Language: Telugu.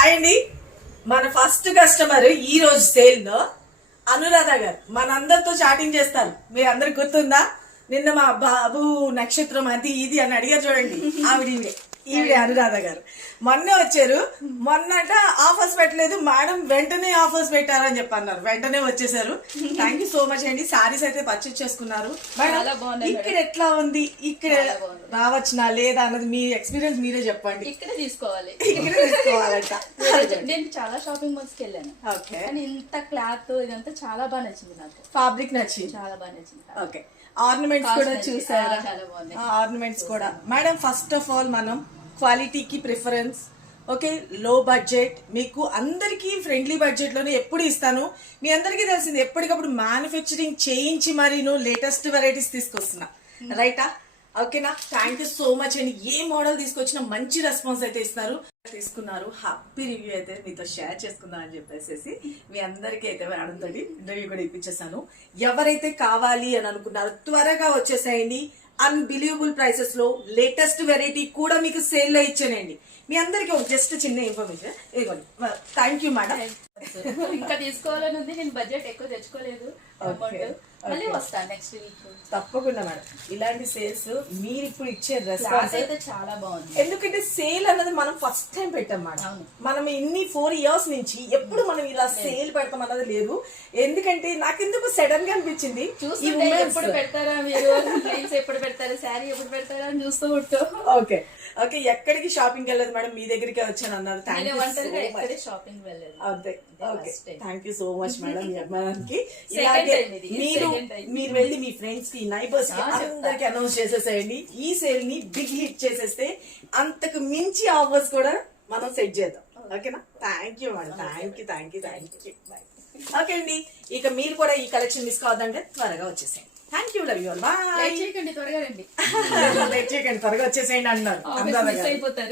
హాయ్ అండి. మన ఫస్ట్ కస్టమర్ ఈ రోజు సేల్ లో అనురాధ గారు మనందరితో చాటింగ్ చేస్తారు. మీరు అందరికి గుర్తుందా? నిన్న మా బాబు నక్షత్రం అది ఇది అని అడిగారు చూడండి. ఈవిడే అనురాధ గారు మొన్నే వచ్చారు. మొన్నట ఆఫర్స్ పెట్టలేదు మేడం, వెంటనే ఆఫర్స్ పెట్టారని చెప్పి అన్నారు. వెంటనే వచ్చేసారు. థ్యాంక్ యూ సో మచ్ అండి. సారీస్ అయితే పర్చేస్ చేసుకున్నారు. ఇక్కడ ఎట్లా ఉంది, ఇక్కడ రావచ్చునా లేదా అన్నది మీ ఎక్స్పీరియన్స్ మీరే చెప్పండి. ఇక్కడ తీసుకోవాలి, ఇక్కడ తీసుకోవాలంట. నేను చాలా షాపింగ్ మాల్స్ కి వెళ్ళాను. ఓకే, కానీ ఇంత క్లాత్ ఇదంతా చాలా బాగా నచ్చింది నాకు. ఫ్యాబ్రిక్ నచ్చింది, చాలా బాగా నచ్చింది. ఓకే. ఆర్నమెంట్స్ కూడా చూసారా? చాలా బాగున్నాయి ఆర్నమెంట్స్ కూడా. మేడం ఫస్ట్ ఆఫ్ ఆల్ మనం క్వాలిటీకి ప్రిఫరెన్స్, ఓకే. లో బడ్జెట్, మీకు అందరికీ ఫ్రెండ్లీ బడ్జెట్ లోనే ఎప్పుడు ఇస్తాను. మీ అందరికీ తెలిసింది ఎప్పటికప్పుడు మ్యానుఫ్యాక్చరింగ్ చేయించి మరీను లేటెస్ట్ వెరైటీస్ తీసుకొస్తున్నా, రైటా? ఓకేనా? థ్యాంక్ యూ సో మచ్ అండి. ఏ మోడల్ తీసుకొచ్చినా మంచి రెస్పాన్స్ అయితే ఇస్తారు. తీసుకున్నారు, హ్యాపీ రివ్యూ అయితే మీతో షేర్ చేసుకుందాం అని చెప్పేసి మీ అందరికీ అయితే మేడంతో రివ్యూ కూడా ఇప్పించేసాను. ఎవరైతే కావాలి అని అనుకున్నారో త్వరగా వచ్చేసేయండి. అన్బిలీవబుల్ ప్రైసెస్ లో లేటెస్ట్ వెరైటీ కూడా మీకు సేల్ లో ఇచ్చానండి. మీ అందరికి ఒక జస్ట్ చిన్న ఇన్ఫర్మేషన్ ఇదిగోండి. Thank you madam. ఇంకా తీసుకోవాలని ఉంది, నేను బడ్జెట్ ఎక్కువ తెచ్చుకోలేదు. మళ్ళీ వస్తాను నెక్స్ట్ వీక్. తప్పకుండా మేడం. ఇలాంటి సేల్స్ మీరు ఇప్పుడు ఇచ్చే రెస్పాన్స్ అయితే చాలా బాగుంది. ఎందుకంటే సేల్ అన్నది మనం ఫస్ట్ టైం పెట్టాం మేడం. మనం ఇన్ని 4 years నుంచి ఎప్పుడు మనం ఇలా సేల్ పెడతాం అన్నది లేదు. ఎందుకంటే నాకెందుకు సడన్ గా అనిపించింది, ఎప్పుడు పెడతారా మీరు, ఎప్పుడు పెడతారా, శారీ ఎప్పుడు పెడతారా అని చూస్తూ ఉంటాం. Okay okay. ఎక్కడికి షాపింగ్ వెళ్ళలేదు మేడం, మీ దగ్గరికి వచ్చాను అన్నారు. షాపింగ్ వెళ్ళలేదు. అంతే. Okay, thank you so much madam. మీ అభిమానానికి ఇలాగే మీరు వెళ్ళి మీ ఫ్రెండ్స్ కి, నైబర్స్ కి అందరికి అనౌన్స్ చేసేసేయండి. ఈ సేల్ ని బిగ్ హిట్ చేసేస్తే అంతకు మించి ఆఫర్స్ కూడా మనం సెట్ చేద్దాం. ఓకేనా? Thank you madam. Thank you. Okay అండి. ఇక మీరు కూడా ఈ కలెక్షన్ మిస్ కావద్దంటే త్వరగా వచ్చేసేయండి. Thank you. Love you all. Bye. చేయకండి, త్వరగా రండి. త్వరగా వచ్చేసేయండి అన్నారు. అయిపోతారు.